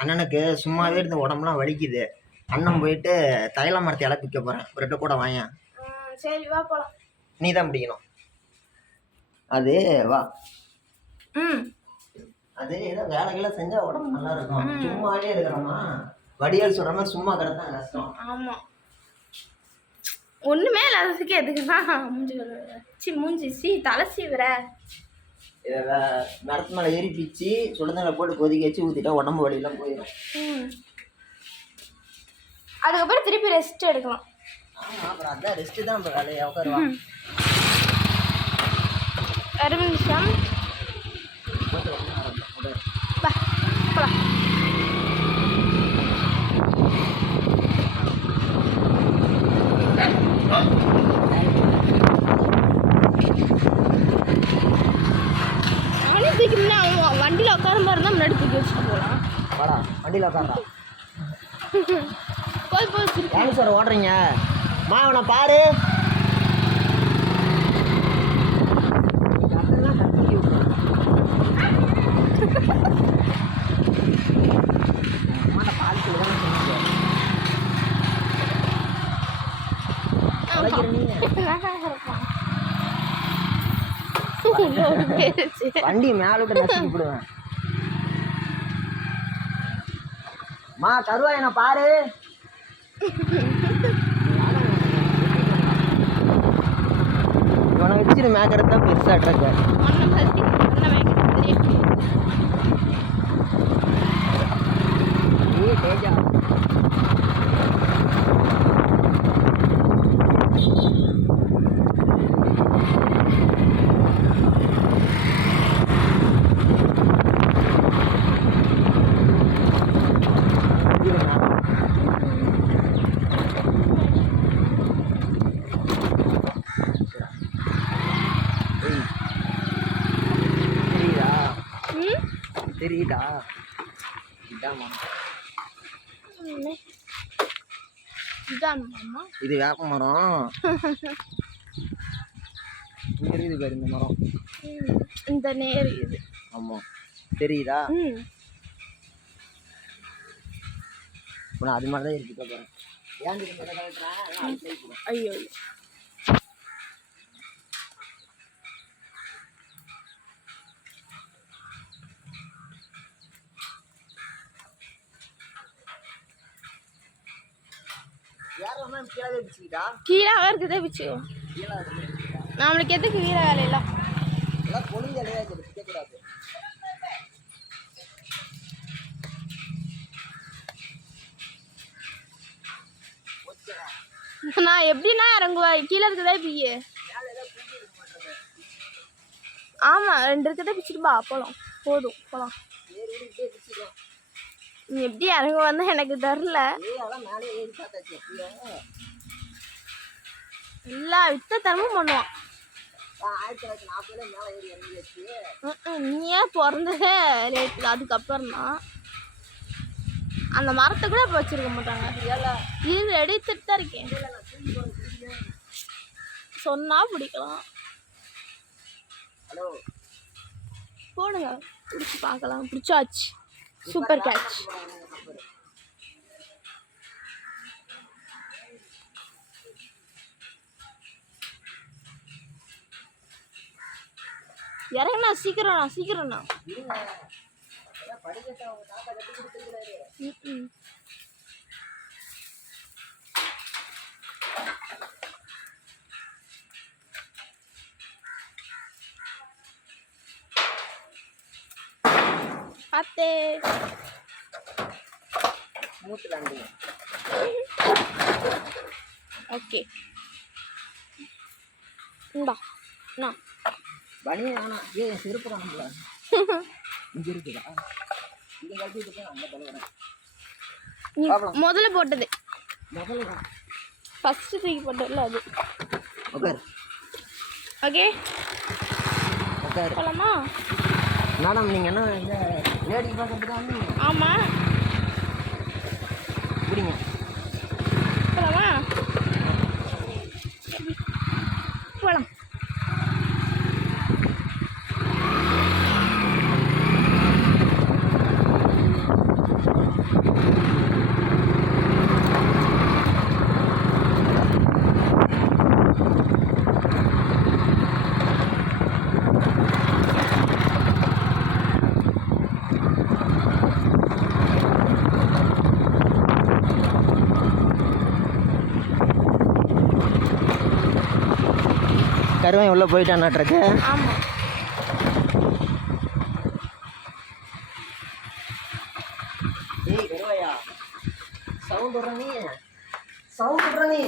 அண்ணனுக்கு சும்மாவே இருந்த உடம்புலாம் வலிக்குது. அண்ணன் போயிட்டு தைல மரத்தை இழப்பிக்க போறேன். ஒரு 2 கூட வாங்க. சரி வா போலாம். நீ தான் பிடிக்கணும். அது வா. அது ஏதோ வேலைகளை செஞ்சா உடம்பு நல்லா இருக்கும். சும்மாவே இருக்கிறோமா வடிவேல் சொல்ற மாதிரி சும்மா கிடத்தான் கஷ்டம். ஆமா ஒண்ணுமே இல்லாததுக்கு எதுக்குதான் மூஞ்சி தலை சீவிர. மரத்து மேலே ஏறி பிச்சு சுடுதலை போட்டு கொதிக்க வச்சு ஊற்றிட்டா உடம்பு வலியெல்லாம் போயிடும். அதுக்கப்புறம் திருப்பி ரெஸ்ட் எடுக்கலாம். ஆமாம், அப்புறம் அதான் ரெஸ்ட்டு தான் நம்ம வேலையை உட்காருவா. 1 நிமிஷம் வண்டியில் உட்கார மாதிரி இருந்தால் முன்னாடி தூக்கி வச்சுட்டு போகலாம். வாடா வண்டியில் உட்காரா. போய் ஏன் சார் ஓடுறீங்க? அவனை பாரு. வண்டி மேல விட்டு நசுக்கி விடுவேன். கருவாயனை பாரு. இவனை வச்சுட்டு மேக்கிறது தான் பெருசா ட்ரக். தேஜா தெரியுதா? இது வேப்ப மரம். இருக்குது பாரு இந்த மரம். இந்த நேர் இது. ஆமா தெரியுதா? நான் அது மாதிரி தான் இருக்கு போறேன். ஐயோ கீழே இருக்குதே பிச்சுக்கோ. நம்மளுக்கு எதுக்கு கீழே வேலையெல்லாம் நான் எப்படின்னா இறங்குவேன். கீழே இருக்குதே பிய்ய. ஆமா 2 இருக்குதே பிச்சுட்டுப்பா. போலாம் போதும் போலாம். நீ எப்படி இறங்க வந்தா எனக்கு தெரில. எல்லா வித்தனமும் பண்ணுவான். நீயே பிறந்ததே லேட்டு. அதுக்கப்புறம் தான் அந்த மரத்தை கூட இப்போ வச்சிருக்க மாட்டாங்க. இது எடுத்துட்டு தான் இருக்கேன். சொன்னா பிடிக்கலாம். போடுங்க பிடிச்சி பார்க்கலாம். பிடிச்சாச்சு. Super catch. இறங்கண்ணா சீக்கிரம்ண்ணா. பார்த்து ஓகே இந்தா அண்ணா பனி வேணாம். செருப்பு காணல. இங்க இருக்குதா? இங்க கட்டிட்டு போய் அங்க தலைவரேன். முதல்ல போட்டது ஃபர்ஸ்ட் தூக்கி போட்டதுல அது. ஓகே போலாமா மேடம்? நீங்க என்ன லேடி பார்க்கறதுக்கு? ஆமா புரியுங்க. போலாமா? போலாம். கருவன் உள்ளே போயிட்டானாட்ருக்கு. ஆமாம். ஏய் கருவாயா, சவுண்ட் விட்ற நீ, சவுண்ட் விட்ற நீ.